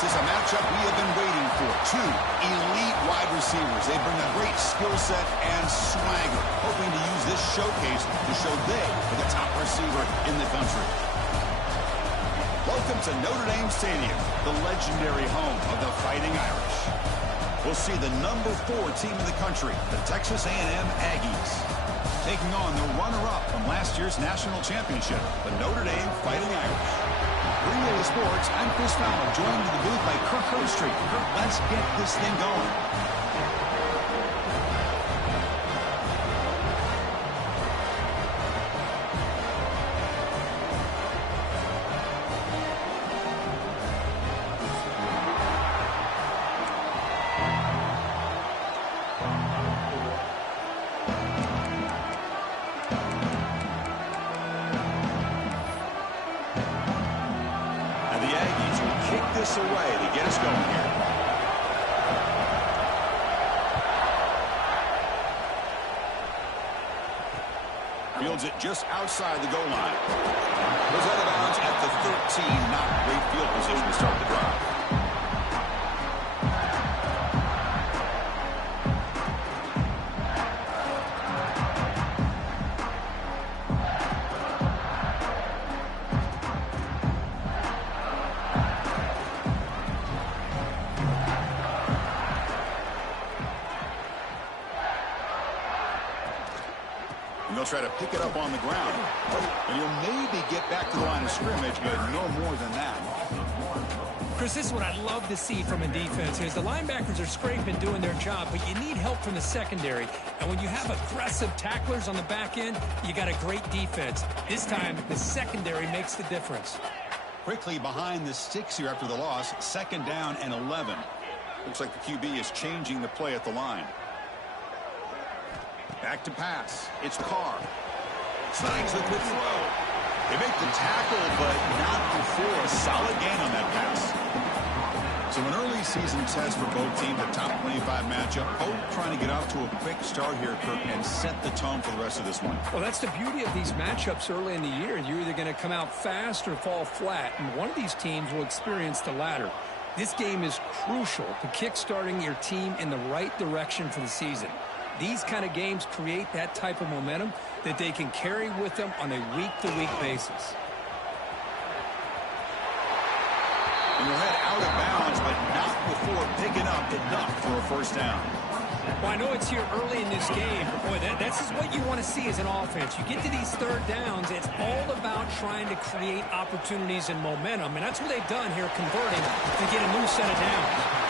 This is a matchup we have been waiting for. Two elite wide receivers. They bring a great skill set and swagger, hoping to use this showcase to show they are the top receiver in the country. Welcome to Notre Dame Stadium, the legendary home of the Fighting Irish. We'll see the number 4 team in the country, the Texas A&M Aggies, taking on the runner-up from last year's national championship, the Notre Dame Fighting Irish. Bringing you to sports, I'm Chris Fowler, joined in the booth by Kirk Herbstreit. Kirk, let's get this thing going. This away to get us going here. Fields it just outside the goal line. Goes out of bounds at the 13. Not great field position to start the drive. They'll try to pick it up on the ground. And he'll maybe get back to the line of scrimmage, but no more than that. Chris, this is what I'd love to see from a defense is the linebackers are scraping, doing their job, but you need help from the secondary. And when you have aggressive tacklers on the back end, you got a great defense. This time, the secondary makes the difference. Quickly behind the sticks here after the loss, 2nd down and 11. Looks like the QB is changing the play at the line. Back to pass. It's Carr. Snags the quick throw. They make the tackle, but not before a solid gain on that pass. So an early season test for both teams, a top 25 matchup. Both trying to get out to a quick start here, Kirk, and set the tone for the rest of this one. Well, that's the beauty of these matchups early in the year. You're either going to come out fast or fall flat, and one of these teams will experience the latter. This game is crucial to kick-starting your team in the right direction for the season. These kind of games create that type of momentum that they can carry with them on a week-to-week basis. And you'll head out of bounds, but not before picking up enough for a first down. Well, I know it's here early in this game, but boy, that's just what you want to see as an offense. You get to these 3rd downs, it's all about trying to create opportunities and momentum, and that's what they've done here, converting to get a new set of downs.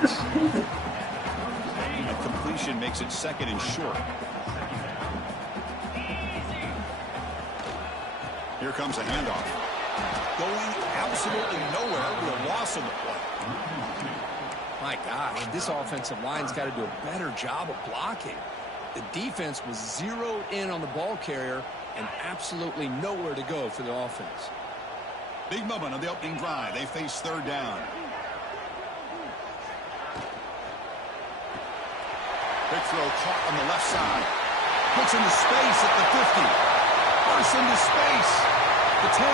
A completion makes it 2nd and short. Here comes a handoff. Going absolutely nowhere with a loss of the play. My gosh, this offensive line's got to do a better job of blocking. The defense was zeroed in on the ball carrier and absolutely nowhere to go for the offense. Big moment on the opening drive. They face 3rd down. Quick throw caught on the left side. Puts into space at the 50. Bursts into space. The 10.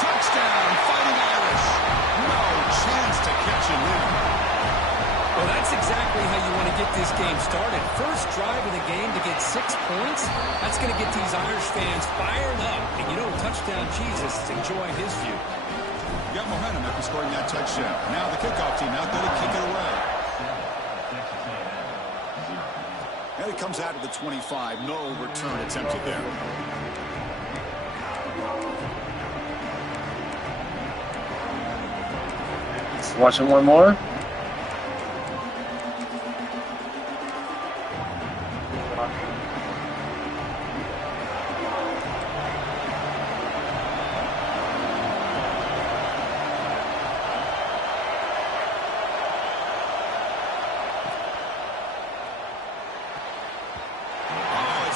Touchdown, Fighting Irish. No chance to catch him in. Well, that's exactly how you want to get this game started. First drive of the game to get 6 points. That's going to get these Irish fans fired up. And you know, touchdown Jesus is enjoying his view. Got momentum after scoring that touchdown. Now the kickoff team out there to kick it away. And it comes out of the 25. No return attempted there. Watching one more.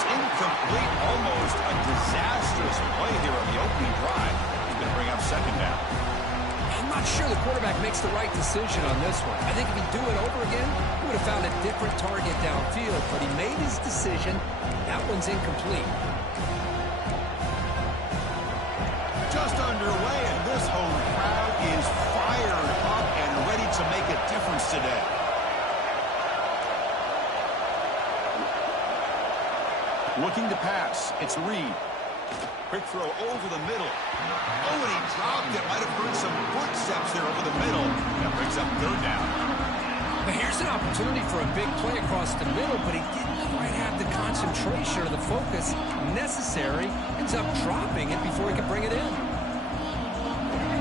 Incomplete, almost a disastrous play here on the opening drive. He's going to bring up 2nd down. I'm not sure the quarterback makes the right decision on this one. I think if he'd do it over again, he would have found a different target downfield, but he made his decision. That one's incomplete. just underway, and this home crowd is fired up and ready to make a difference today. Looking to pass. It's Reed. Quick throw over the middle. Oh, and he dropped it. Might have heard some footsteps there over the middle. That brings up third down. Now here's an opportunity for a big play across the middle, but he didn't quite have the concentration or the focus necessary. Ends up dropping it before he could bring it in.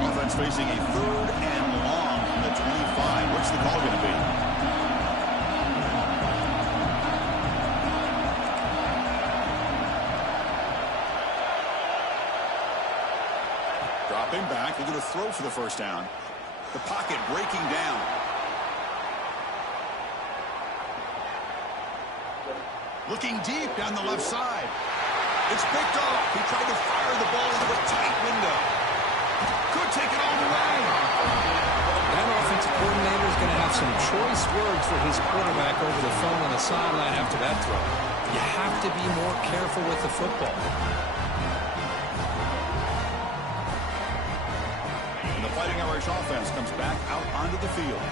Offense facing a third and long from the 25. What's the call going to be? Dropping back. They're going to throw for the first down. The pocket breaking down. Looking deep down the left side. It's picked off. He tried to fire the ball into a tight window. Could take it all the way. That offensive coordinator is going to have some choice words for his quarterback over the phone on the sideline after that throw. You have to be more careful with the football. And the Fighting Irish offense comes back out onto the field.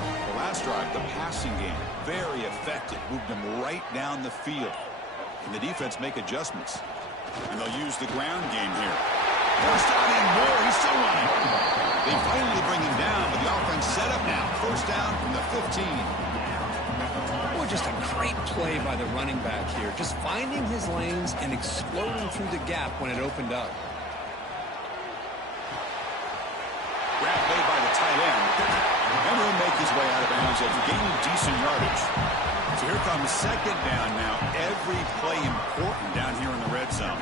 The last drive, the passing game, very effective. Moved them right down the field. And the defense make adjustments. And they'll use the ground game here. First down and more. He's still running. They finally bring him down, but the offense set up now. First down from the 15. Boy, just a great play by the running back here. Just finding his lanes and exploding through the gap when it opened up. Grab made by the tight end. And he'll make his way out of bounds after gaining decent yardage. So here comes second down now. Every play important down here in the red zone.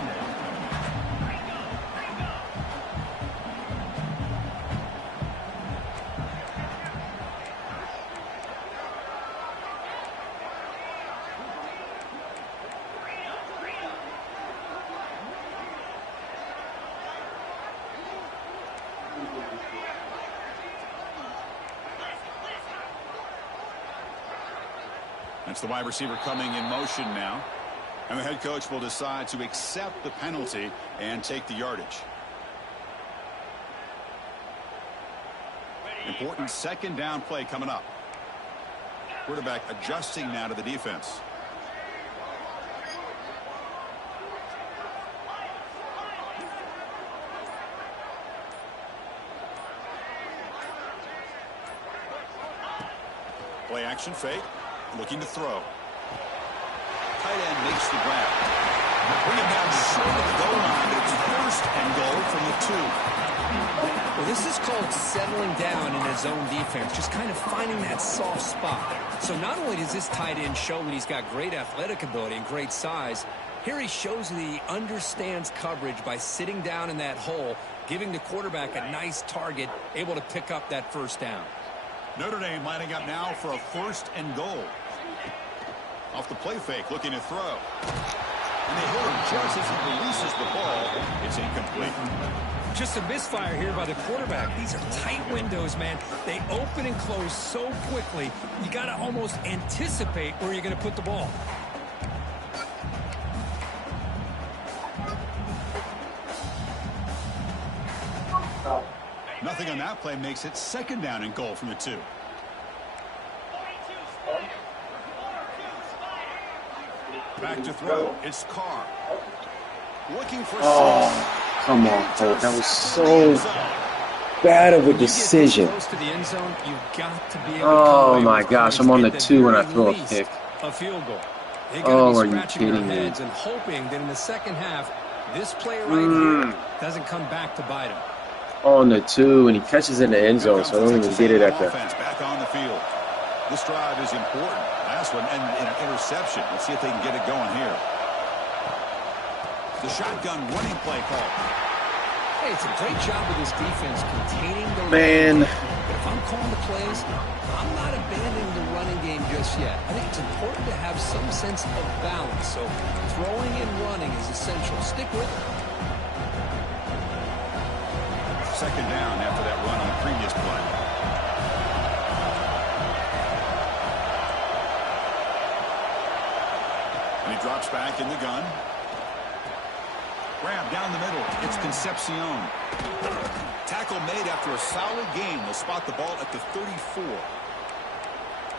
That's the wide receiver coming in motion now. And the head coach will decide to accept the penalty and take the yardage. Important second down play coming up. Quarterback adjusting now to the defense. Play action fake. Looking to throw. Tight end makes the grab. Bring it down short of the goal line. It's first and goal from the 2. Well, this is called settling down in his own defense, just kind of finding that soft spot. So not only does this tight end show that he's got great athletic ability and great size, here he shows that he understands coverage by sitting down in that hole, giving the quarterback a nice target, able to pick up that first down. Notre Dame lining up now for a first and goal. Off the play fake, looking to throw. And they hit him just as he releases the ball. It's incomplete. Just a misfire here by the quarterback. These are tight windows, man. They open and close so quickly, you got to almost anticipate where you're going to put the ball. Nothing on that play makes it second down and goal from the 2. Back to throw. It's Carr. Looking for Come on, Holt. That was so bad of a decision. Oh, my gosh. I'm on the 2 when I throw a pick. A field goal. Oh, are you kidding me? And hoping that in the second half, this play right here doesn't come back to bite him. On the 2, and he catches in the end zone, so I don't even get it at the... Back on the field. This drive is important. Last one, and an interception. Let's see if they can get it going here. The shotgun running play call. Hey, it's a great job of this defense containing the Man. But if I'm calling the plays, I'm not abandoning the running game just yet. I think it's important to have some sense of balance. So throwing and running is essential. Stick with it. Second down after that run on the previous play. And he drops back in the gun. Grab down the middle. It's Concepcion. Tackle made after a solid gain. They'll spot the ball at the 34.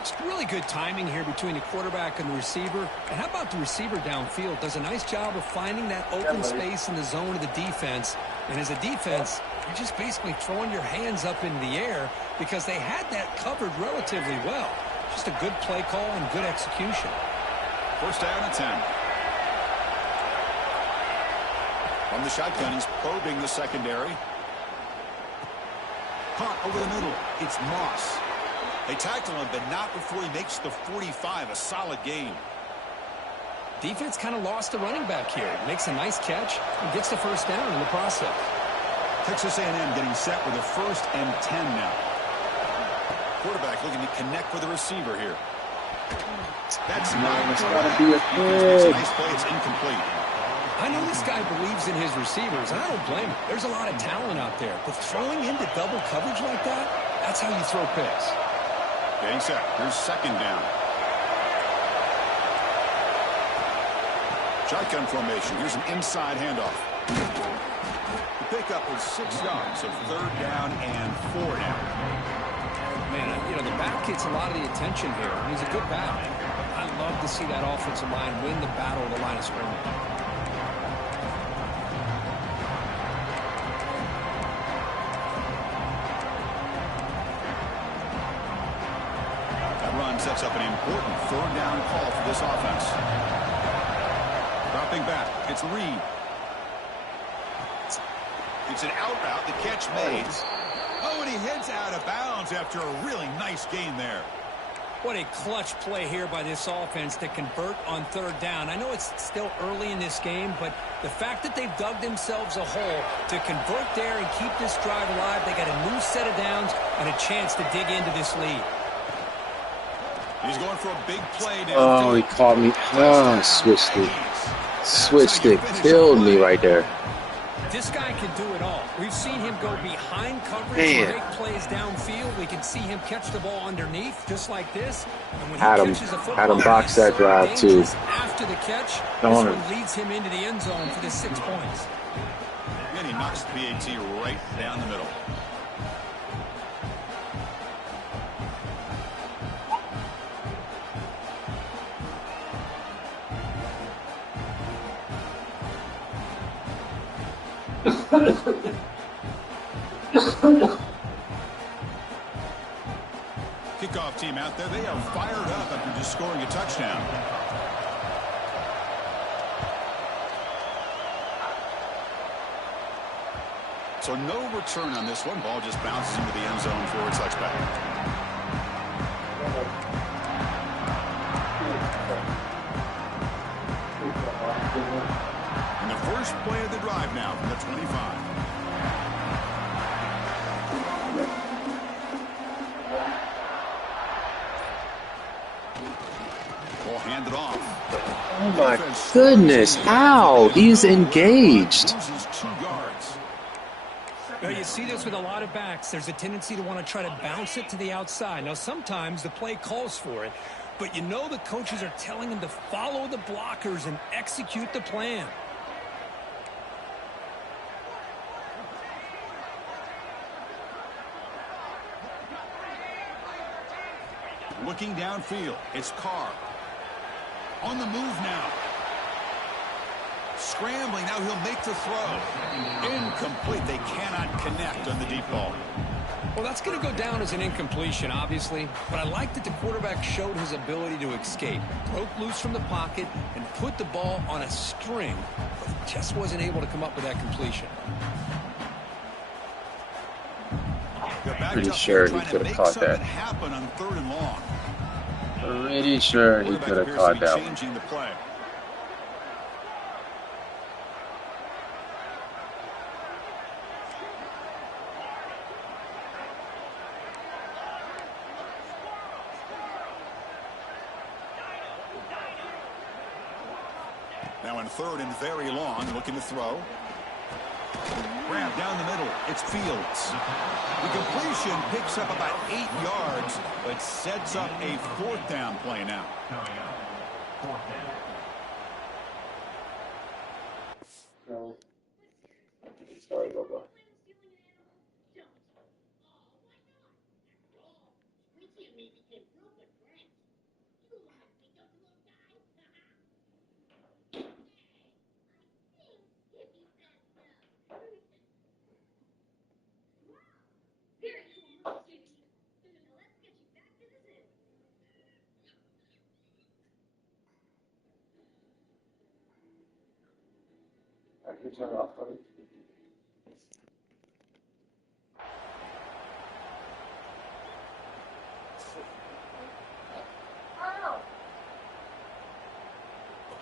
It's really good timing here between the quarterback and the receiver. And how about the receiver downfield? Does a nice job of finding that open space in the zone of the defense. And as a defense, you're just basically throwing your hands up in the air because they had that covered relatively well. Just a good play call and good execution. First down and 10. From the shotgun, he's probing the secondary. Punt over the middle. It's Moss. They tackle him, but not before he makes the 45. A solid gain. Defense kind of lost the running back here. Makes a nice catch and gets the first down in the process. Texas A&M getting set with a 1st and 10 now. Quarterback looking to connect with the receiver here. That's It's gotta be a pick. nice play. It's incomplete. I know this guy believes in his receivers, and I don't blame him. There's a lot of talent out there. But throwing into double coverage like that, that's how you throw picks. Getting set. Here's 2nd down. Shotgun formation. Here's an inside handoff. The pickup was 6 yards, so 3rd down and 4 now. Man, you know, the back gets a lot of the attention here. He's a good back. I love to see that offensive line win the battle of the line of scrimmage. Sets up an important 3rd down call for this offense. Dropping back, it's Reed. It's an out route, the catch made. Oh, and he heads out of bounds after a really nice gain there. What a clutch play here by this offense to convert on 3rd down. I know it's still early in this game, but the fact that they've dug themselves a hole to convert there and keep this drive alive, they got a new set of downs and a chance to dig into this lead. He's going for a big play now. Oh, he caught me. Oh, switched it. Switched it. Killed me right there. This guy can do it all. We've seen him go behind coverage Man. and make plays downfield. We can see him catch the ball underneath, just like this. And when Had he him- catches a football, had him box that drive, too. After the catch, Darn this it. one leads him into the end zone for the 6 points. And he knocks the PAT right down the middle. Kickoff team out there. They are fired up after just scoring a touchdown. So no return on this one. Ball just bounces into the end zone for its touchback. And the first play of the drive now from the 25. Ball handed off. Oh my goodness. How? He's engaged. Loses 2 yards. Now, you see this with a lot of backs. There's a tendency to want to try to bounce it to the outside. Now, sometimes the play calls for it, but you know the coaches are telling them to follow the blockers and execute the plan. Looking downfield, it's Carr. On the move now. Scrambling, now he'll make the throw. Incomplete, they cannot connect on the deep ball. Well, that's going to go down as an incompletion, obviously, but I like that the quarterback showed his ability to escape. Broke loose from the pocket and put the ball on a string, but just wasn't able to come up with that completion. Pretty sure he could have caught that. Happen on 3rd and long. Pretty sure he could have caught that one. Changing the play. Now in 3rd and very long, looking to throw. Grab down the middle. It's Fields. The completion picks up about 8 yards, but sets up a 4th down play now.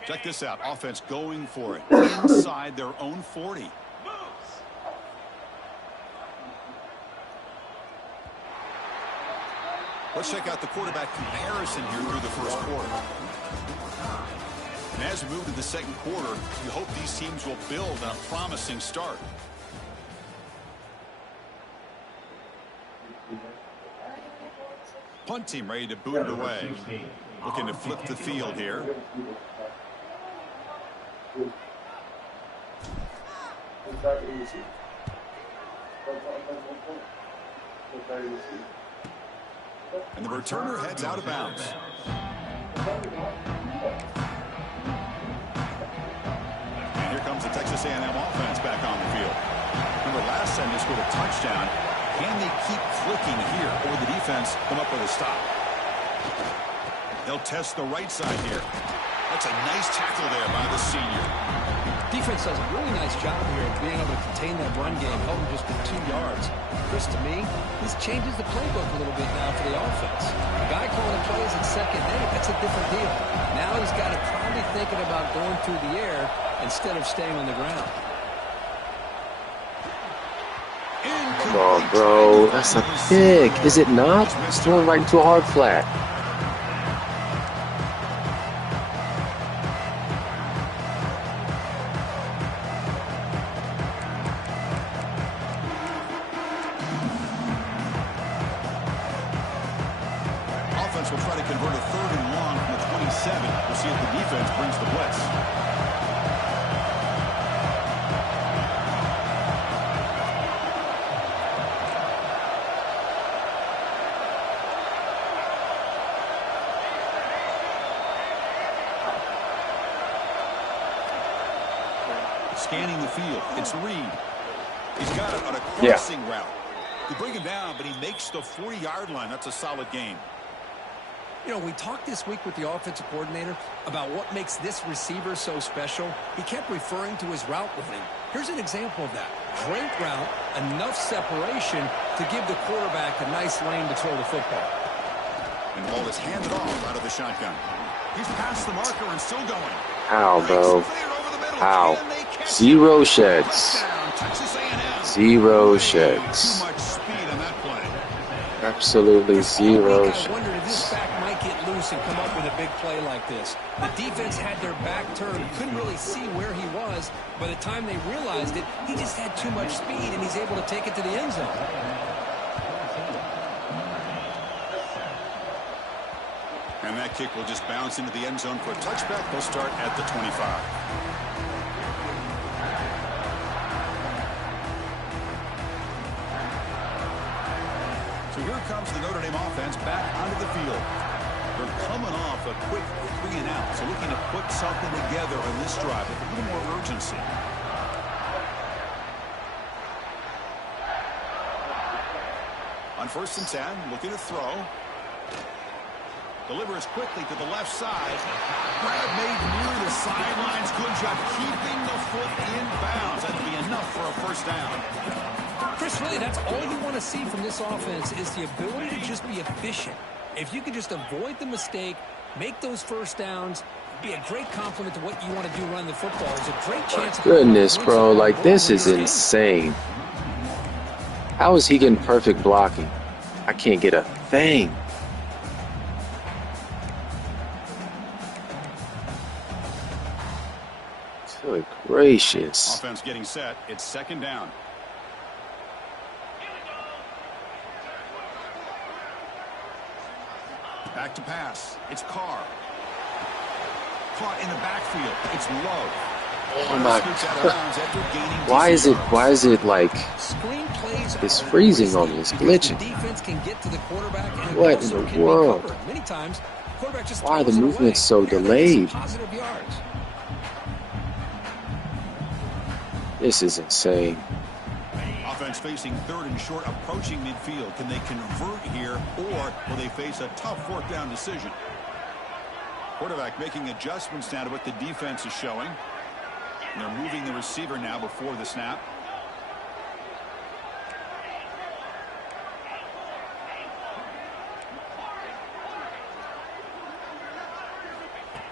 Check this out. Offense going for it inside their own 40. Let's check out the quarterback comparison here through the first quarter. And as we move to the second quarter, we hope these teams will build on a promising start. Punt team ready to boot it away. Looking to flip the field here. And the returner heads out of bounds. And here comes the Texas A&M offense back on the field. Remember, last time they scored a touchdown. Can they keep clicking here, or the defense come up with a stop? They'll test the right side here. That's a nice tackle there by the senior. Defense does a really nice job here of being able to contain that run game, held him just with 2 yards. Chris, to me, this changes the playbook a little bit now for the offense. The guy calling plays at second, hey, that's a different deal. Now he's got to probably thinking about going through the air instead of staying on the ground. Come on, bro. That's a pick. Is it not? It's throwing right into a hard flat. Offense will try to convert a 3rd and long from the 27. We'll see if the defense brings the blitz. Scanning the field. It's Reed. He's got it on a crossing route. You bring him down, but he makes the 40-yard line. That's a solid game. You know, we talked this week with the offensive coordinator about what makes this receiver so special. He kept referring to his route running. Here's an example of that. Great route, enough separation to give the quarterback a nice lane to throw the football. And the ball is handed off out of the shotgun. He's past the marker and still going. How, bro? How? 0 sheds. 0 sheds. Too much speed on that play. Absolutely 0 sheds. I wondered if this back might get loose and come up with a big play like this. The defense had their back turned, couldn't really see where he was. By the time they realized it, he just had too much speed, and he's able to take it to the end zone. And that kick will just bounce into the end zone for a touchback. They'll start at the 25. So here comes the Notre Dame offense back onto the field. They're coming off a quick 3 and out, so looking to put something together on this drive with a little more urgency. On 1st and 10, looking to throw. Delivers quickly to the left side. Grab made near the sidelines. Good job keeping the foot in bounds. That'll be enough for a 1st down. Chris, really, that's all you want to see from this offense is the ability to just be efficient. If you can just avoid the mistake, make those 1st downs, be a great compliment to what you want to do running the football. It's a great chance. Goodness, bro, like this is insane. How is he getting perfect blocking? I can't get a thing. Good gracious. Offense getting set. It's 2nd down. Back to pass. It's Carr. Caught in the backfield. It's Lowe. Oh my God. Why is it like it's freezing on me? It's glitching. What in the world? Why are the movements so delayed? This is insane. Offense facing 3rd and short, approaching midfield. Can they convert here, or will they face a tough 4th down decision? Quarterback making adjustments now to what the defense is showing. And they're moving the receiver now before the snap.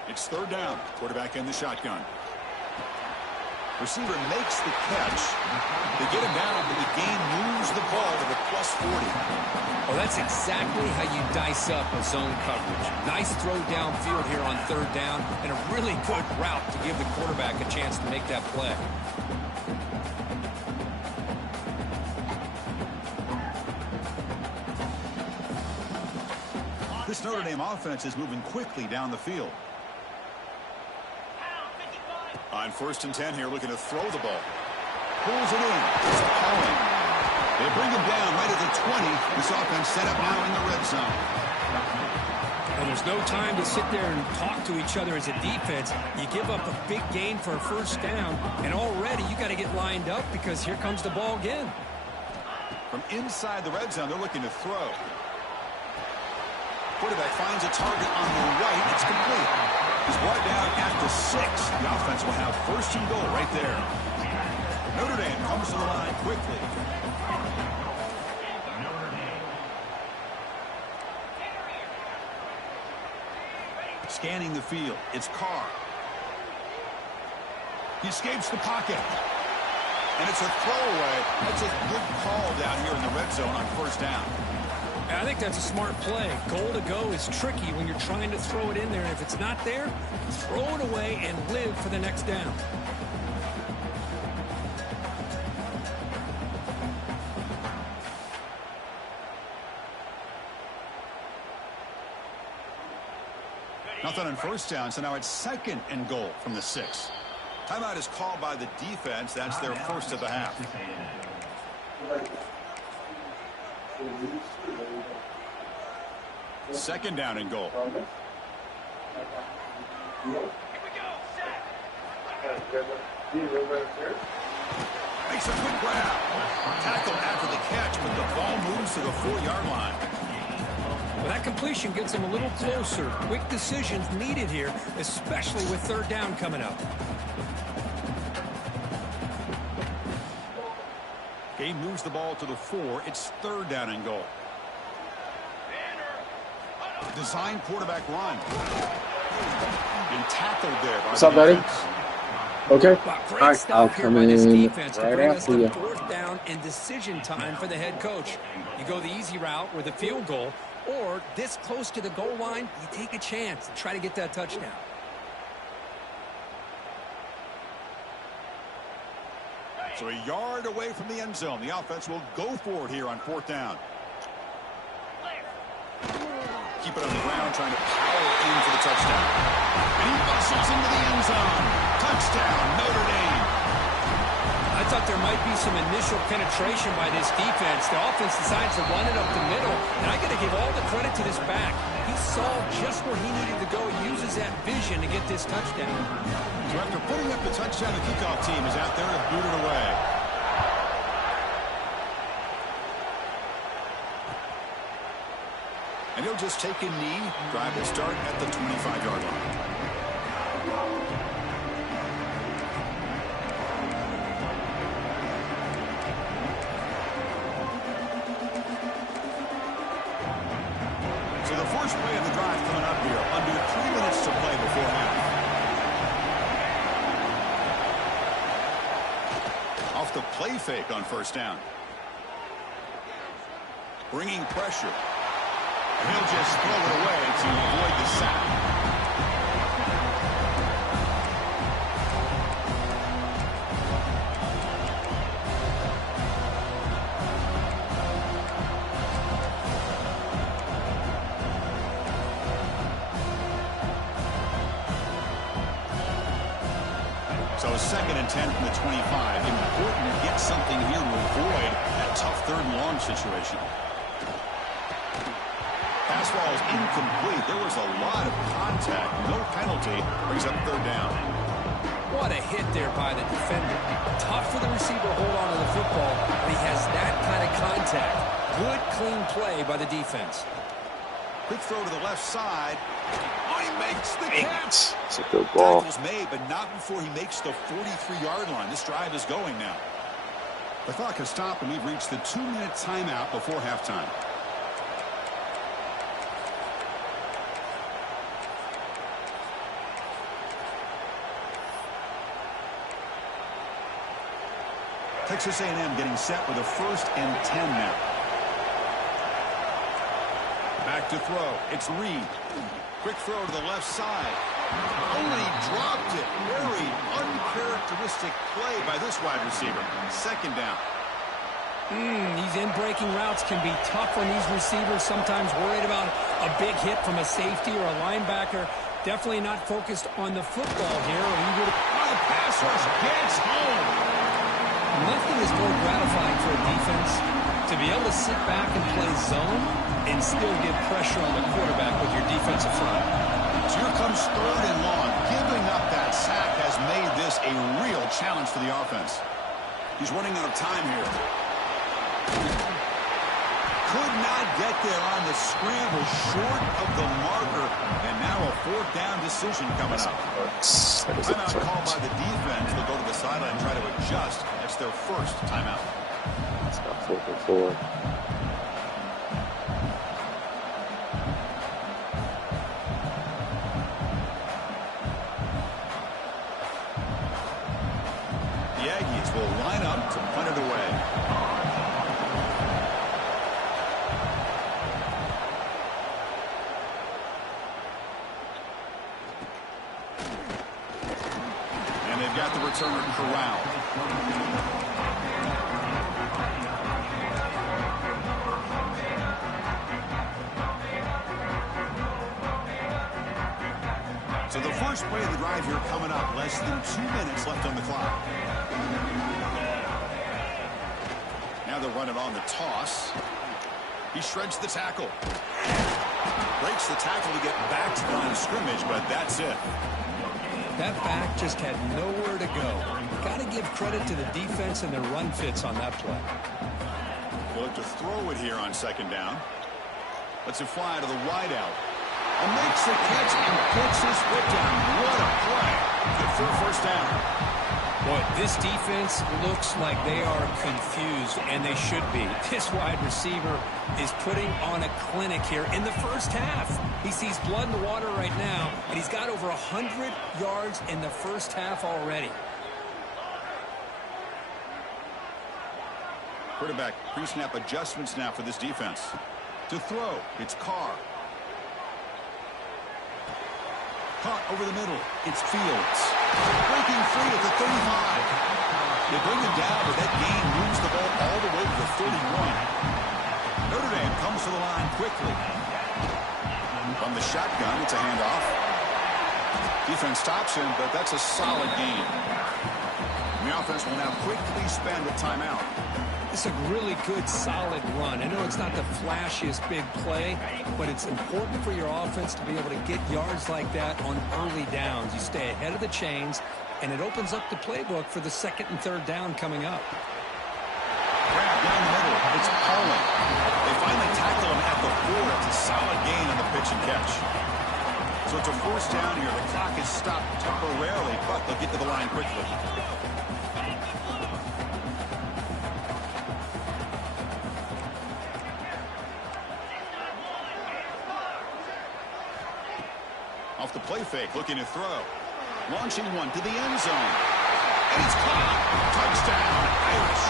It's third down. Quarterback in the shotgun. Receiver makes the catch. They get him down, but the game moves the ball to the +40. Well, that's exactly how you dice up a zone coverage. Nice throw downfield here on third down, and a really good route to give the quarterback a chance to make that play. This Notre Dame offense is moving quickly down the field. On 1st and 10 here, looking to throw the ball. Pulls it in. It's Cohen. They bring him down right at the 20. This offense set up now in the red zone. And there's no time to sit there and talk to each other as a defense. You give up a big gain for a first down, and already you got to get lined up because here comes the ball again. From inside the red zone, they're looking to throw. Quarterback finds a target on the right. It's complete. He's brought down at the 6. The offense will have 1st and goal right there. Notre Dame comes to the line quickly. Scanning the field. It's Carr. He escapes the pocket. And it's a throwaway. That's a good call down here in the red zone on 1st down. I think that's a smart play. Goal to go is tricky when you're trying to throw it in there. And if it's not there, throw it away and live for the next down. Nothing on 1st down, so now it's 2nd and goal from the 6. Timeout is called by the defense. That's their first of the half. Second down and goal. Makes a quick grab. Tackle after the catch, but the ball moves to the 4-yard line. Well, that completion gets him a little closer. Quick decisions needed here, especially with 3rd down coming up. Game moves the ball to the 4. It's 3rd down and goal. Design quarterback run. Been tackled there. What's up, buddy? Okay. Wow, all right, I'll come in right after you. 4th down and decision time for the head coach. You go the easy route with a field goal, or this close to the goal line, you take a chance and try to get that touchdown. So a yard away from the end zone. The offense will go for it here on 4th down. Keep it on the ground, trying to power in for the touchdown. And he muscles into the end zone. Touchdown, Notre Dame. I thought there might be some initial penetration by this defense. The offense decides to run it up the middle, and I got to give all the credit to this back. He saw just where he needed to go. He uses that vision to get this touchdown. So after putting up the touchdown, the kickoff team is out there to boot it away. And he'll just take a knee. Drive will start at the 25-yard line. So the first play of the drive coming up here. Under 3 minutes to play before half. Off the play fake on 1st down. Bringing pressure. He'll just throw it away to avoid the sack. So 2nd and 10 from the 25. Important to get something here to avoid that tough 3rd and long situation. Pass ball is incomplete. There was a lot of contact. No penalty. Brings up 3rd down. What a hit there by the defender. Tough for the receiver to hold on to the football, but he has that kind of contact. Good, clean play by the defense. Quick throw to the left side. Oh, he makes the catch. It's a good ball. Tackle's made, but not before he makes the 43-yard line. This drive is going now. The clock has stopped, and we've reached the 2-minute timeout before halftime. Texas A&M getting set with a 1st and 10 now. Back to throw. It's Reed. Quick throw to the left side. Only dropped it. Very uncharacteristic play by this wide receiver. 2nd down. These in-breaking routes can be tough on these receivers. Sometimes worried about a big hit from a safety or a linebacker. Definitely not focused on the football here. Or he would the pass rush gets home. Nothing is more gratifying for a defense to be able to sit back and play zone and still get pressure on the quarterback with your defensive front. So here comes 3rd and long. Giving up that sack has made this a real challenge for the offense. He's running out of time here. Could not get there on the scramble, short of the marker, and now a 4th down decision coming up. Timeout called by the defense. They'll go to the sideline and try to adjust. That's their 1st timeout. It's not 4-4. The Aggies will line up to punt it away. And they've got the returner corralled. So the first play of the drive here coming up. Less than 2 minutes left on the clock. Now they'll run it on the toss. He shreds the tackle. Breaks the tackle to get back to the line of scrimmage, but that's it. That back just had nowhere to go. Got to give credit to the defense and their run fits on that play. They'll look to throw it here on 2nd down. Lets it fly to the wideout. And makes the catch and puts his foot down. What a play. Good for a 1st down. Boy, this defense looks like they are confused, and they should be. This wide receiver is putting on a clinic here in the 1st half. He sees blood in the water right now, and he's got over 100 yards in the 1st half already. Quarterback pre-snap adjustments now for this defense. To throw, it's Carr. Caught over the middle. It's Fields. Breaking free at the 35. They bring him down, but that gain moves the ball all the way to the 31. Notre Dame comes to the line quickly. From the shotgun, it's a handoff. Defense stops him, but that's a solid gain. And the offense will now quickly spend a timeout. It's a really good, solid run. I know it's not the flashiest big play, but it's important for your offense to be able to get yards like that on early downs. You stay ahead of the chains, and it opens up the playbook for the 2nd and 3rd down coming up. Grab down the middle. It's Pollard. They finally tackle him at the 4. It's a solid gain on the pitch and catch. So it's a 1st down here. The clock is stopped temporarily, but they'll get to the line quickly. Off the play fake, looking to throw. Launching one to the end zone. And it's caught. Touchdown, Irish.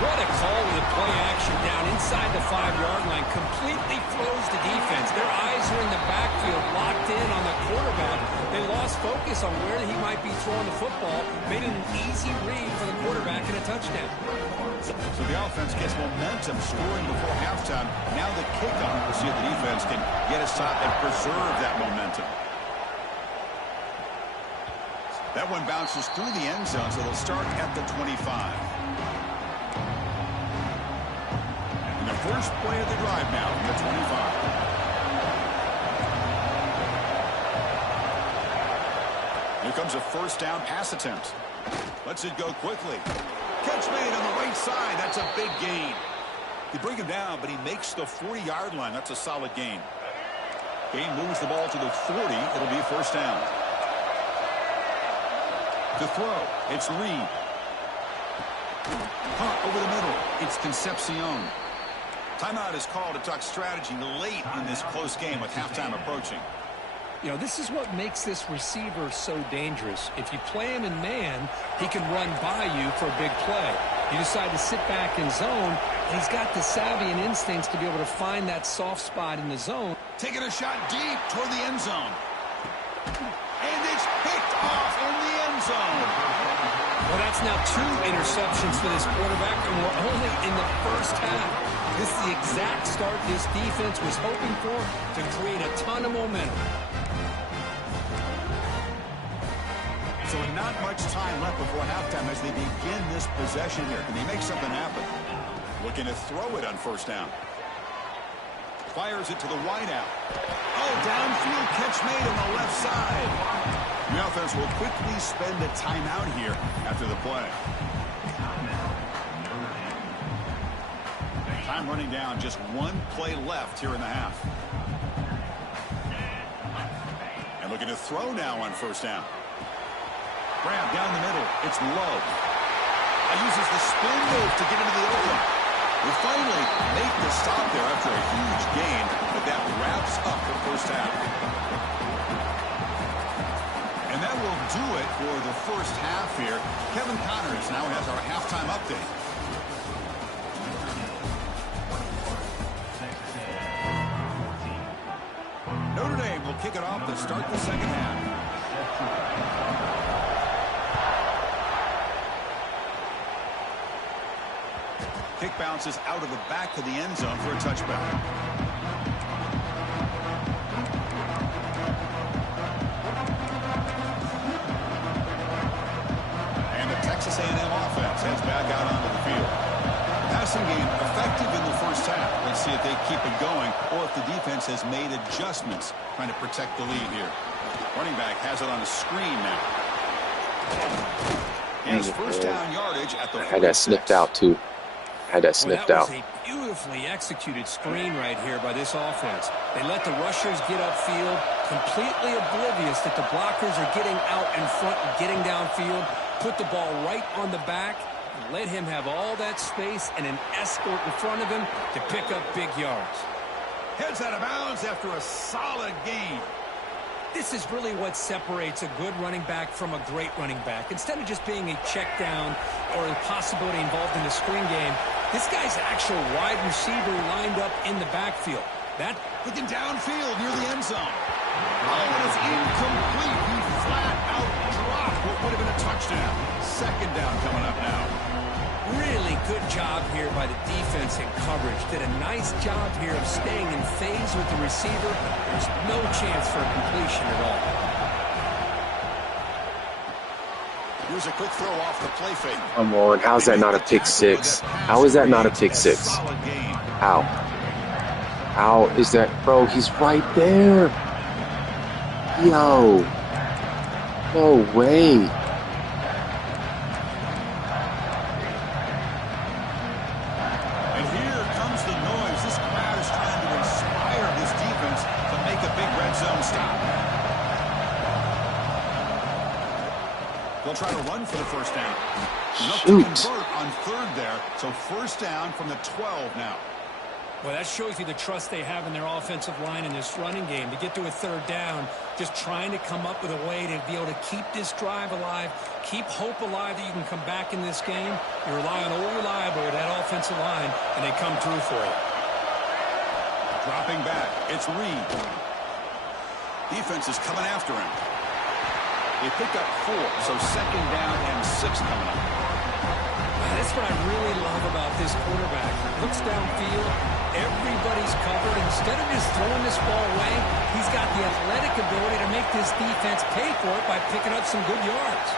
What a call with a play action down inside the 5-yard line. Completely throws the defense. Their eyes are in the backfield, locked in on the quarterback. They lost focus on where he might be throwing the football. Made an easy read for the quarterback and a touchdown. So the offense gets momentum, scoring before halftime. Now the kickoff. We'll see if the defense can get a stop and preserve that momentum. That one bounces through the end zone, so they'll start at the 25. And the first play of the drive now from the 25. Here comes a 1st down pass attempt. Lets it go quickly. Catch made on the right side. That's a big gain. They bring him down, but he makes the 40-yard line. That's a solid gain. Gain moves the ball to the 40. It'll be first down. To throw, it's Reed. Hunt over the middle. It's Concepcion. Timeout is called to talk strategy late in this close game with halftime approaching. You know, this is what makes this receiver so dangerous. If you play him in man, he can run by you for a big play. You decide to sit back in zone, and he's got the savvy and instincts to be able to find that soft spot in the zone. Taking a shot deep toward the end zone. And it's picked off in the end zone. Well, that's now 2 interceptions for this quarterback, and we're only in the first half. This is the exact start this defense was hoping for to create a ton of momentum. So not much time left before halftime as they begin this possession here. Can they make something happen? Looking to throw it on first down. Fires it to the wideout. Oh, downfield catch made on the left side. The offense will quickly spend a timeout here after the play. Time running down, just 1 play left here in the half. And looking to throw now on first down. Grab down the middle. It's low. Uses the spin move to get into the open. We finally make the stop there after a huge gain, but that wraps up the first half. And that will do it for the first half here. Kevin Connors now has our halftime update. Notre Dame will kick it off to start the second half. Kick bounces out of the back of the end zone for a touchback. And the Texas A&M offense heads back out onto the field. Passing game effective in the first half. Let's see if they keep it going or if the defense has made adjustments trying to protect the lead here. Running back has it on a screen now. His first down yardage at the 46. I had that sniffed out too. Had that sniffed out. That was a beautifully executed screen right here by this offense. They let the rushers get upfield, completely oblivious that the blockers are getting out in front and getting downfield, put the ball right on the back, and let him have all that space and an escort in front of him to pick up big yards. Heads out of bounds after a solid gain. This is really what separates a good running back from a great running back. Instead of just being a check down or a possibility involved in the screen game, this guy's actual wide receiver lined up in the backfield. That looking downfield near the end zone. Oh, and it's incomplete. He flat out dropped what would have been a touchdown. Second down coming up now. Really good job here by the defense in coverage. Did a nice job here of staying in phase with the receiver. There's no chance for a completion at all. Here's a quick throw off the play fake. Come on, how's that not a pick six? How is that not a pick six? How? How is that? Bro, he's right there. Yo. No way. And here comes the noise. This crowd is trying to inspire this defense to make a big red zone stop. They'll try to run for the first down. Enough to convert on third there. So first down from the 12 now. Well, that shows you the trust they have in their offensive line in this running game. To get to a third down, just trying to come up with a way to be able to keep this drive alive, keep hope alive that you can come back in this game. You rely on old reliable, that offensive line, and they come through for you. Dropping back, it's Reed. Defense is coming after him. They pick up 4, so second down and 6 coming up. That's what I really love about this quarterback. Looks downfield, everybody's covered. Instead of just throwing this ball away, he's got the athletic ability to make this defense pay for it by picking up some good yards.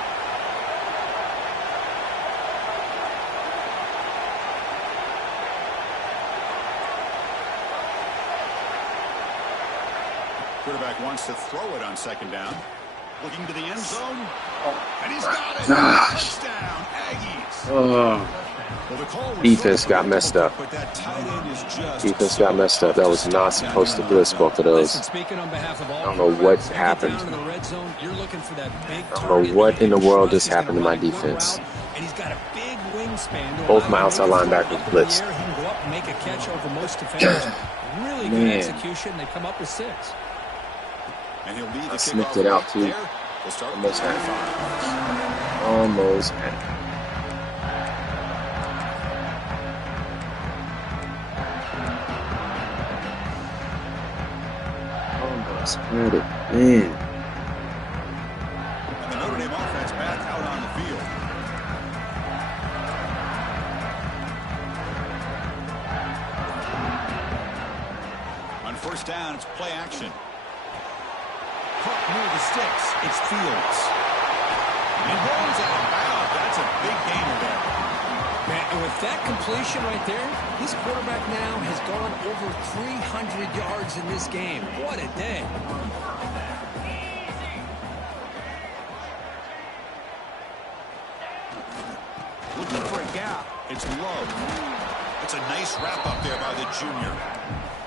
Quarterback wants to throw it on second down. Looking to the end zone. And he's got it. Gosh. Touchdown, Aggies. Oh, Defense got messed up. Defense got messed up. That was not supposed to blitz both of those. I don't know what happened. I don't know what in the world just happened to my defense. Both my outside linebackers blitzed. Man. I sniffed it out too. Almost had it. Almost had it. Almost had it. Man. And the Notre Dame offense back out on the field. On first down, it's play action. Caught near the sticks. It's Fields. And rolls out of bounds. That's a big gainer there. And with that completion right there, this quarterback now has gone over 300 yards in this game. What a day. Looking for a gap. It's Love. It's a nice wrap up there by the junior.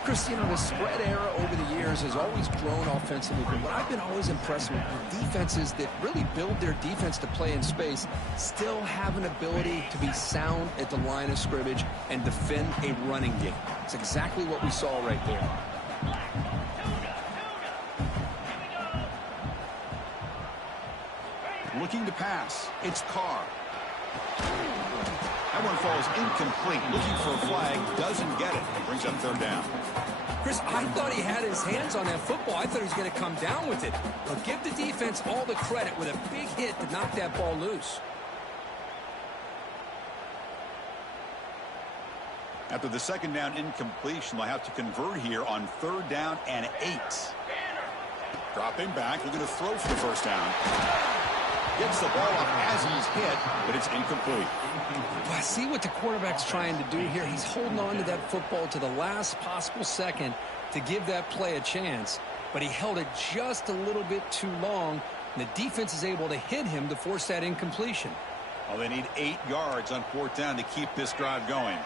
Chris, you know, the spread era over the years has always grown offensively, but what I've been always impressed with defenses that really build their defense to play in space still have an ability to be sound at the line of scrimmage and defend a running game. It's exactly what we saw right there. Looking to pass. It's Carr. That one falls incomplete. Looking for a flag. Doesn't get it. Brings up third down. Chris, I thought he had his hands on that football. I thought he was going to come down with it. But give the defense all the credit with a big hit to knock that ball loose. After the second down incompletion, they'll have to convert here on third down and 8. Dropping back. Looking to throw for the first down. Gets the ball up as he's hit, but it's incomplete. I see what the quarterback's trying to do here. He's holding on to that football to the last possible second to give that play a chance, but he held it just a little bit too long, and the defense is able to hit him to force that incompletion. Well, they need 8 yards on fourth down to keep this drive going.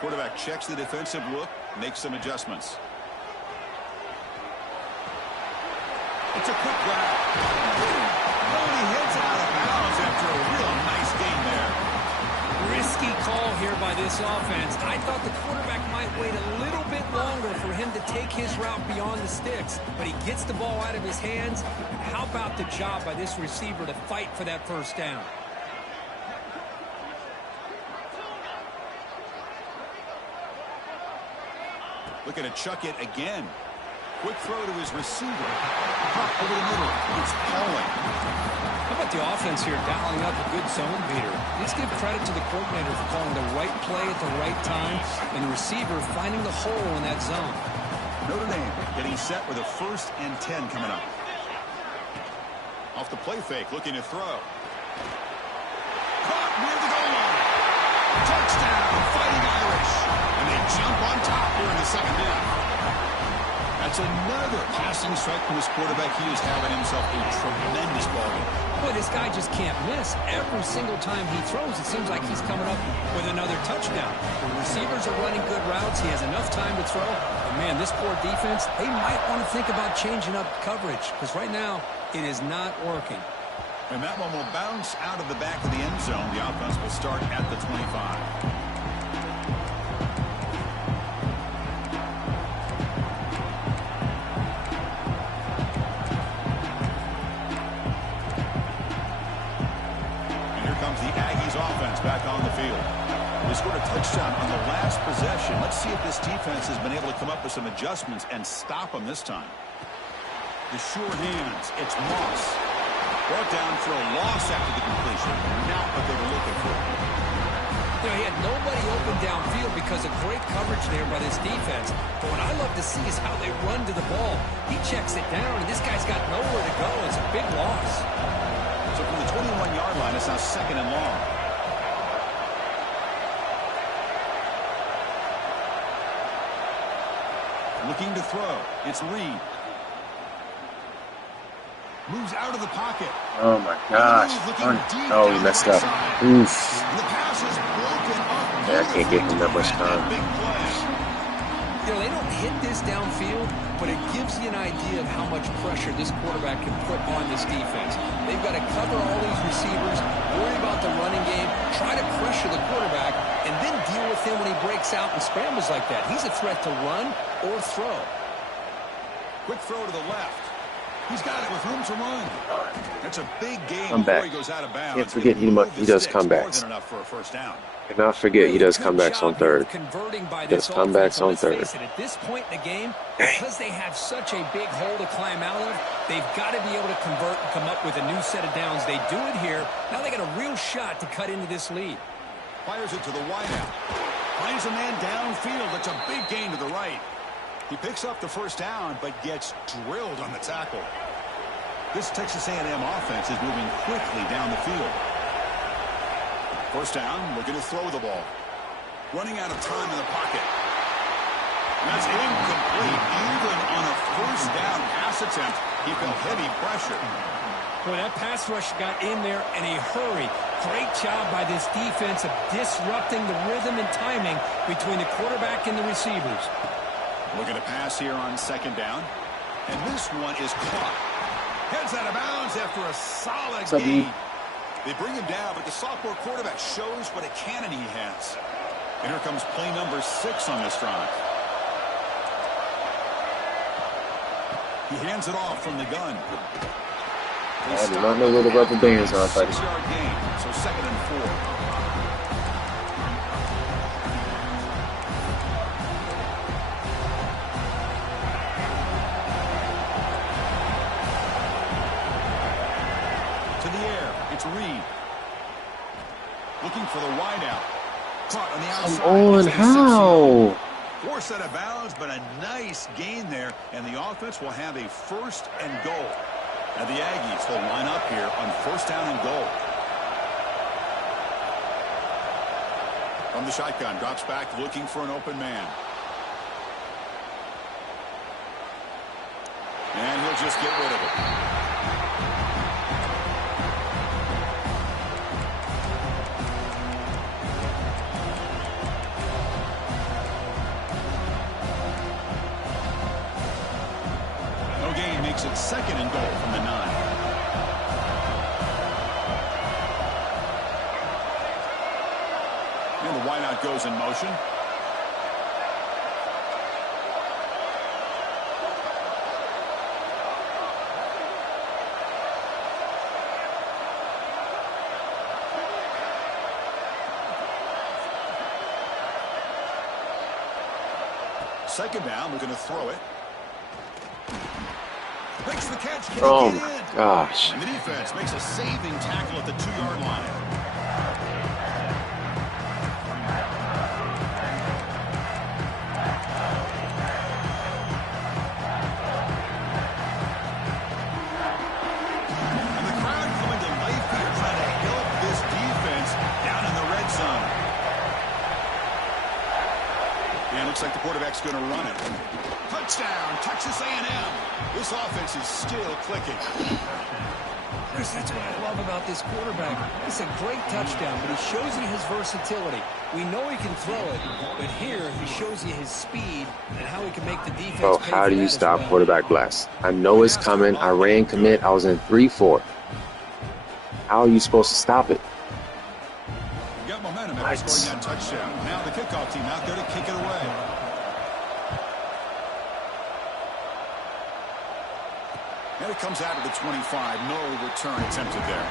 Quarterback checks the defensive look, makes some adjustments. It's a quick grab. He hits out of bounds after a real nice gain there. Risky call here by this offense. I thought the quarterback might wait a little bit longer for him to take his route beyond the sticks, but he gets the ball out of his hands. How about the job by this receiver to fight for that first down? Looking to chuck it again. Quick throw to his receiver. Pop over the middle. It's Cohen. How about the offense here dialing up a good zone beater? Let's give credit to the coordinator for calling the right play at the right time and the receiver finding the hole in that zone. Notre Dame getting set with a 1st and 10 coming up. Off the play fake, looking to throw. Caught near the goal line. Touchdown, Fighting Irish. And they jump on top here in the second half. That's another passing strike from his quarterback. He is having himself a tremendous ball game. Boy, this guy just can't miss. Every single time he throws, it seems like he's coming up with another touchdown. The receivers are running good routes. He has enough time to throw. But, man, this poor defense, they might want to think about changing up coverage because right now it is not working. And that one will bounce out of the back of the end zone. The offense will start at the 25. Back on the field. They scored a touchdown on the last possession. Let's see if this defense has been able to come up with some adjustments and stop them this time. The sure hands. It's Moss. Brought down for a loss after the completion. Not what they were looking for. You know, he had nobody open downfield because of great coverage there by this defense. But what I love to see is how they run to the ball. He checks it down, and this guy's got nowhere to go. It's a big loss. So from the 21-yard line, it's now 2nd and long. Looking to throw. It's Reed. Moves out of the pocket. Oh my gosh. Oh, he messed up. Oof. The pass is broken up. Yeah, I can't give him that much time. You know, they don't hit this downfield, but it gives you an idea of how much pressure this quarterback can put on this defense. They've got to cover all these receivers, worry about the running game, try to pressure the quarterback, and then deal with him when he breaks out and scrambles like that. He's a threat to run or throw. Quick throw to the left. He's got it with room to run. That's a big game before he goes out of bounds. Can't forget he does comebacks. Cannot forget he does comebacks on third. Does comebacks on third. At this point in the game, because they have such a big hole to climb out of, they've got to be able to convert and come up with a new set of downs. They do it here. Now they got a real shot to cut into this lead. Fires it to the wideout. Finds a man downfield. That's a big gain to the right. He picks up the first down, but gets drilled on the tackle. This Texas A&M offense is moving quickly down the field. First down, looking to throw the ball. Running out of time in the pocket. And that's incomplete. Even on a first down pass attempt, he felt heavy pressure. Boy, that pass rush got in there in a hurry. Great job by this defense of disrupting the rhythm and timing between the quarterback and the receivers. Looking to pass here on second down. And this one is caught. Heads out of bounds after a solid gain. They bring him down, but the sophomore quarterback shows what a cannon he has. And here comes play number 6 on this drive. He hands it off from the gun. I do not know where the rubber bands are, buddy. 6-yard gain, so 2nd and 4. It's Reed. Looking for the wideout. Caught on the outside. Come on, how? Forced out of bounds, but a nice gain there. And the offense will have a 1st and goal. Now the Aggies will line up here on 1st down and goal. From the shotgun, drops back looking for an open man. And he'll just get rid of it. Makes it 2nd and goal from the 9. And the wideout goes in motion. Second down, we're going to throw it. Makes the catch. Oh my gosh. And the defense makes a saving tackle at the 2-yard line. And the crowd coming to life here trying to help this defense down in the red zone. And it looks like the quarterback's going to run it. Touchdown, Texas A&M. This offense is still clicking. Chris, that's what I love about this quarterback. It's a great touchdown, but he shows you his versatility. We know he can throw it, but here he shows you his speed and how he can make the defense. Bro, how do you stop quarterback blast? I know it's coming. I ran commit. I was in 3-4. How are you supposed to stop it? You got momentum after scoring that touchdown. Now the kickoff team out there to kick it away. And it comes out of the 25. No return attempted there.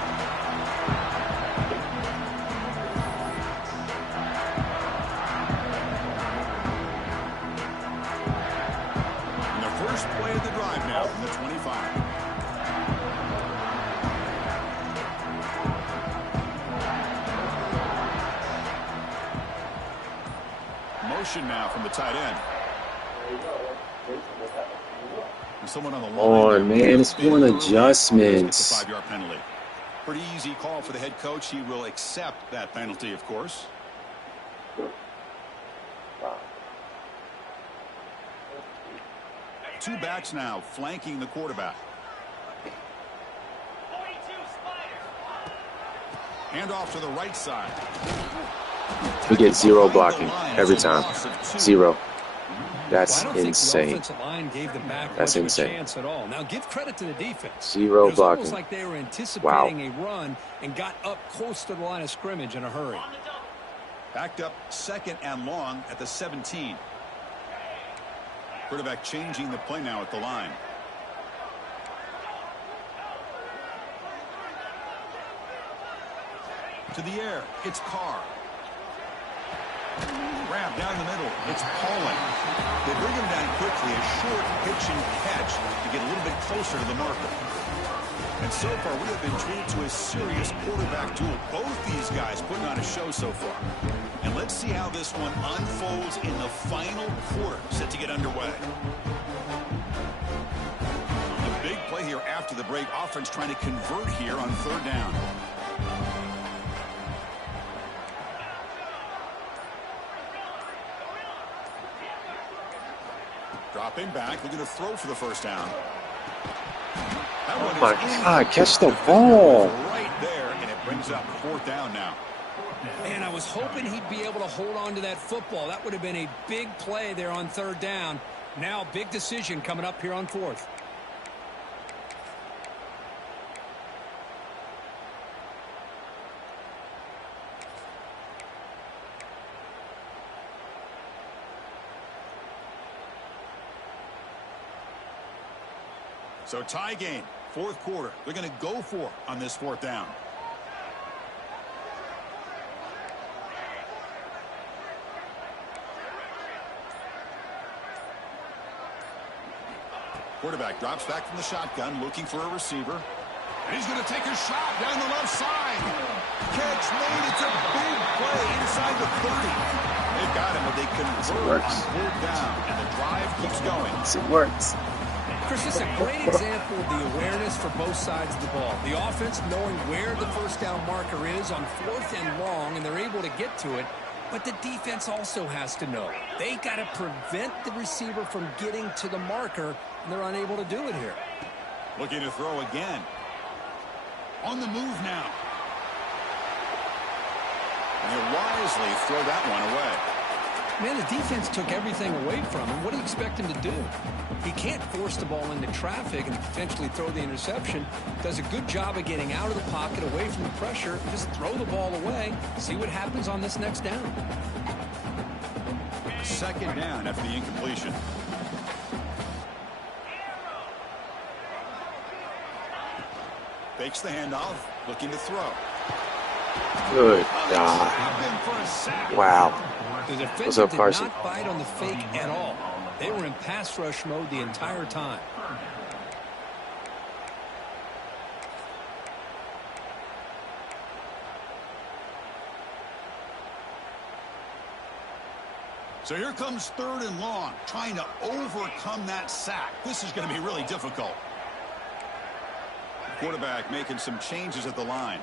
And the first play of the drive now from the 25. Motion now from the tight end. Someone on the line. Oh man, it's one adjustment. 5-yard penalty. Pretty easy call for the head coach. He will accept that penalty, of course. two backs now flanking the quarterback. Hand off to the right side. We get zero blocking every time. Zero. That's insane. That's insane. Now give credit to the defense. Zero blocking. It was like they were anticipating a run and got up close to the line of scrimmage in a hurry. Backed up 2nd and long at the 17. Quarterback changing the play now at the line. To the air, it's Carr. Grab down the middle, it's Pauling. They bring him down quickly, a short pitch and catch to get a little bit closer to the marker. And so far, we have been treated to a serious quarterback duel. Both these guys putting on a show so far. And let's see how this one unfolds in the final quarter, set to get underway. A big play here after the break. Offense trying to convert here on 3rd down. Dropping back, looking to throw for the 1st down. Oh my God, catch the ball. Right there, and it brings up 4th down now. Man, I was hoping he'd be able to hold on to that football. That would have been a big play there on 3rd down. Now, big decision coming up here on 4th. So tie game, 4th quarter. They're going to go for it on this 4th down. Quarterback drops back from the shotgun, looking for a receiver. And he's going to take a shot down the left side. Catch made. It's a big play inside the 30. They've got him, but they convert on 4th down, and the drive keeps going. It works. Chris, this is a great example of the awareness for both sides of the ball. The offense knowing where the 1st down marker is on 4th and long, and they're able to get to it. But the defense also has to know. They got to prevent the receiver from getting to the marker, and they're unable to do it here. Looking to throw again. On the move now. And they wisely throw that one away. Man, the defense took everything away from him. What do you expect him to do? He can't force the ball into traffic and potentially throw the interception. Does a good job of getting out of the pocket, away from the pressure. Just throw the ball away. See what happens on this next down. 2nd down after the incompletion. Fakes the handoff, looking to throw. Good God. Wow. The defense What's up, Carson? did not bite on the fake at all. They were in pass rush mode the entire time. So here comes 3rd and long, trying to overcome that sack. This is going to be really difficult. Quarterback making some changes at the line.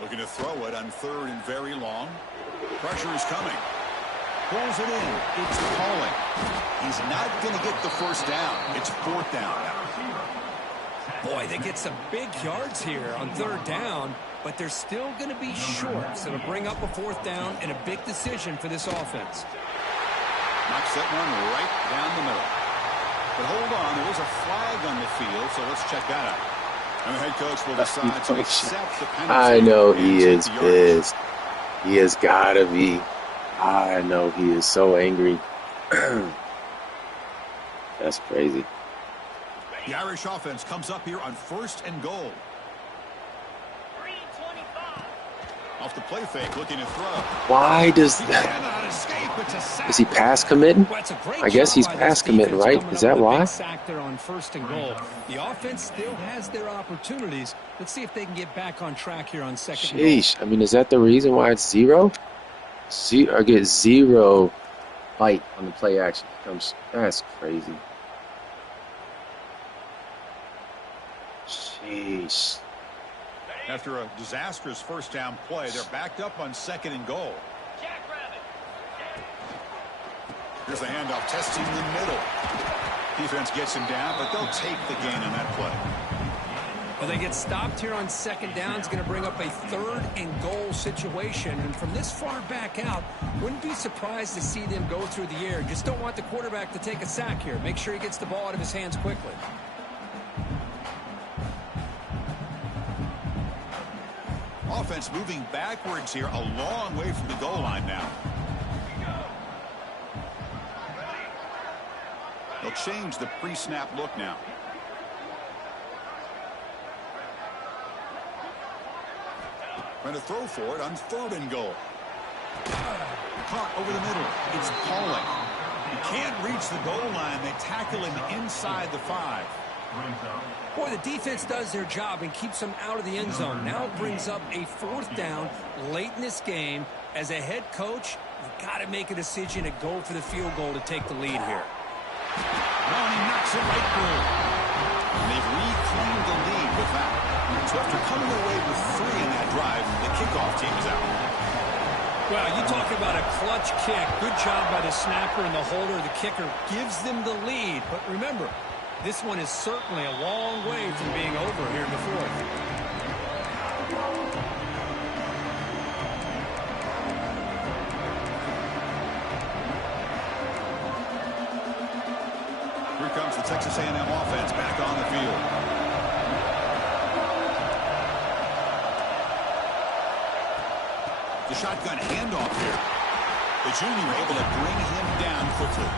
Looking to throw it on 3rd and very long. Pressure is coming. Pulls it in. It's Pauling. He's not going to get the 1st down. It's 4th down. Boy, they get some big yards here on 3rd down, but they're still going to be short. So to bring up a 4th down and a big decision for this offense. Knocks that one right down the middle. But hold on, there is a flag on the field, so let's check that out. And the head coach will decide to accept the penalty. I know he is pissed. He has got to be. I know he is so angry. That's crazy. The Irish offense comes up here on 1st and goal. Off the play fake, looking to throw. Why does that? Is he pass committing? I guess he's pass committing, right? Is that why? Sack there on 1st and goal. The offense still has their opportunities. Let's see if they can get back on track here on 2nd and goal. Sheesh. I mean, is that the reason why it's zero? I get zero bite on the play action. That's crazy. Jeez. After a disastrous first down play, they're backed up on 2nd and goal. Here's a handoff, testing the middle. Defense gets him down, but they'll take the gain on that play. Well, they get stopped here on 2nd down. It's going to bring up a 3rd and goal situation. And from this far back out, wouldn't be surprised to see them go through the air. Just don't want the quarterback to take a sack here. Make sure he gets the ball out of his hands quickly. Offense moving backwards here, a long way from the goal line now. They'll change the pre-snap look now. Trying to throw for it on 3rd and goal. Caught over the middle. It's Pauling. He can't reach the goal line. They tackle him inside the 5. Boy, the defense does their job and keeps them out of the end zone. Now it brings up a 4th down late in this game. As a head coach, you've got to make a decision to go for the field goal to take the lead here. Oh, and he knocks it right through. And they've reclaimed the lead with that. So after coming away with 3 in that drive, the kickoff team is out. Well, you talk about a clutch kick. Good job by the snapper and the holder. The kicker gives them the lead. But remember, this one is certainly a long way from being over here in the 4th. Here comes the Texas A&M offense back on the field. The shotgun handoff here. The junior able to bring him down quickly.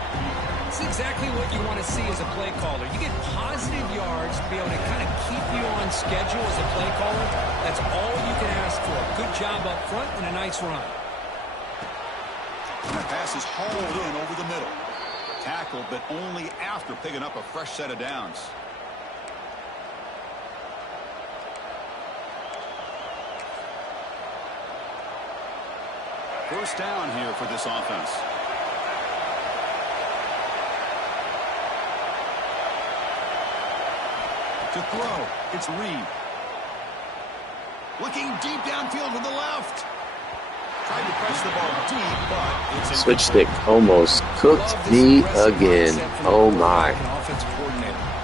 It's exactly what you want to see as a play caller. You get positive yards to be able to kind of keep you on schedule as a play caller. That's all you can ask for. Good job up front and a nice run. And the pass is hauled in over the middle. Tackled, but only after picking up a fresh set of downs. First down here for this offense. To throw, it's Reed. Looking deep downfield with the left. Tried to press the ball deep, but it's Switch stick almost cooked me again. Oh my.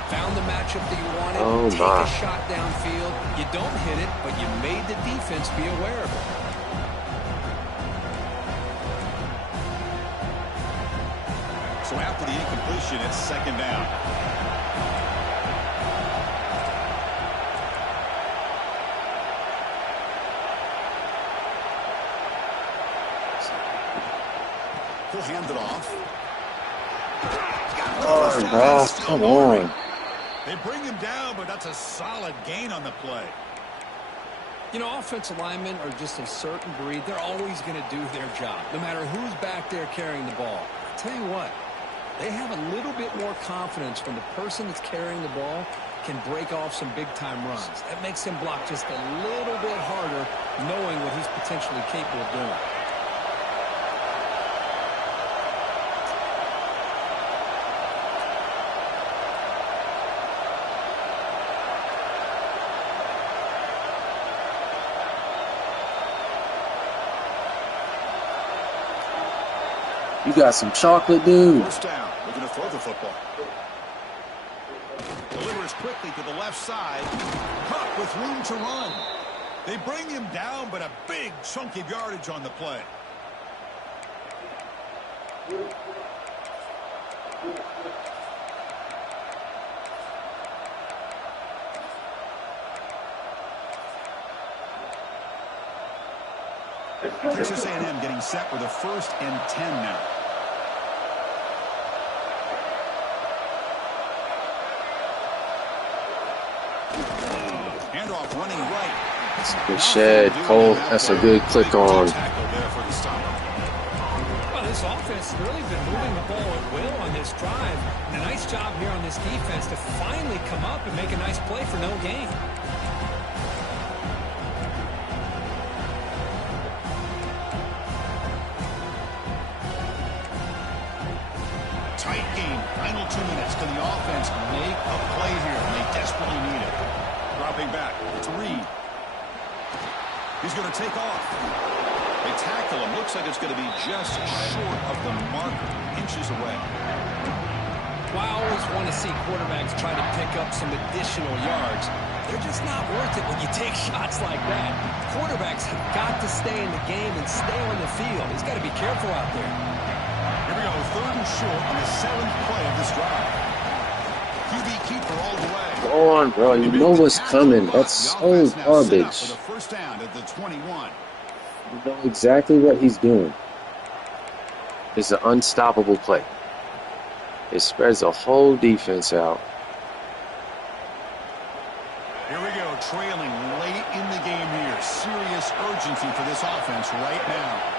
Found the matchup that you wanted. Oh Take my. a shot downfield. You don't hit it, but you made the defense be aware of it. So after the incompletion, it's 2nd down. He'll hand it off. Oh, come on. They bring him down, but that's a solid gain on the play. You know, offensive linemen are just a certain breed. They're always going to do their job, no matter who's back there carrying the ball. I'll tell you what, they have a little bit more confidence when the person that's carrying the ball can break off some big-time runs. That makes him block just a little bit harder, knowing what he's potentially capable of doing. You got some chocolate, dude. First down. Looking to throw the football. Delivers quickly to the left side. Caught with room to run. They bring him down, but a big chunk of yardage on the play. Texas A&M getting set with a 1st and 10 now. Handoff running right. That's a good shed, Cole. That's a good click on. Well, this offense has really been moving the ball at will on this drive. And a nice job here on this defense to finally come up and make a nice play for no gain. Tight game. Final 2 minutes. Can the offense make a play here? They desperately need it. Dropping back. It's Reed. He's going to take off. They tackle him. Looks like it's going to be just short of the marker, inches away. Well, I always want to see quarterbacks try to pick up some additional yards. They're just not worth it when you take shots like that. Quarterbacks have got to stay in the game and stay on the field. He's got to be careful out there. Here we go, 3rd and short on the 7th play of this drive. QB keeper all the way. Go on, bro. You know what's coming. That's so garbage. For the first down at the 21. You know exactly what he's doing. It's an unstoppable play. It spreads the whole defense out. Here we go, trailing late in the game here. Serious urgency for this offense right now.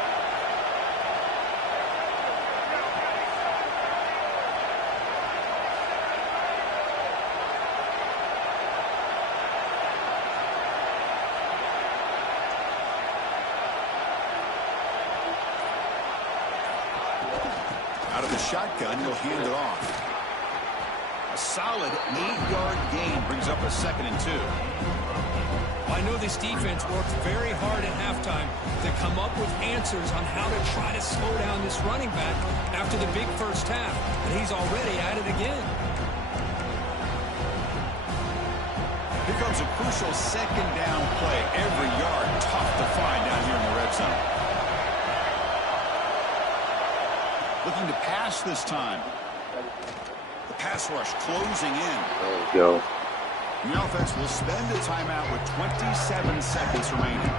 Out of the shotgun, he'll hand it off. A solid 8-yard gain brings up a 2nd and 2. Well, I know this defense worked very hard at halftime to come up with answers on how to try to slow down this running back after the big first half, and he's already at it again. Here comes a crucial 2nd down play. Every yard tough to find down here in the red zone. Looking to pass this time. The pass rush closing in. There we go. The offense will spend a timeout with 27 seconds remaining.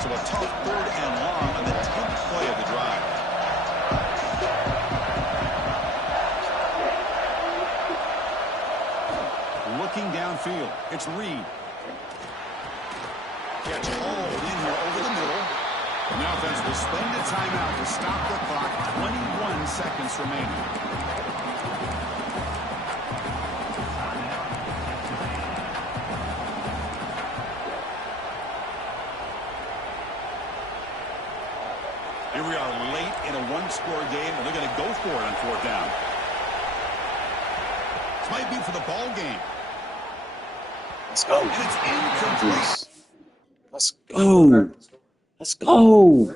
So a tough 3rd and long on the 10th play of the drive. Looking downfield, it's Reed. Catch all in here over the middle. And the offense will spend a timeout to stop the clock. 21 seconds remaining. Here we are late in a 1-score game, and they're going to go for it on 4th down. This might be for the ball game. Let's go. And it's incomplete. Let's go. Let's go.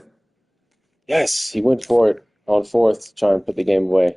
Yes, he went for it on 4th to try and put the game away.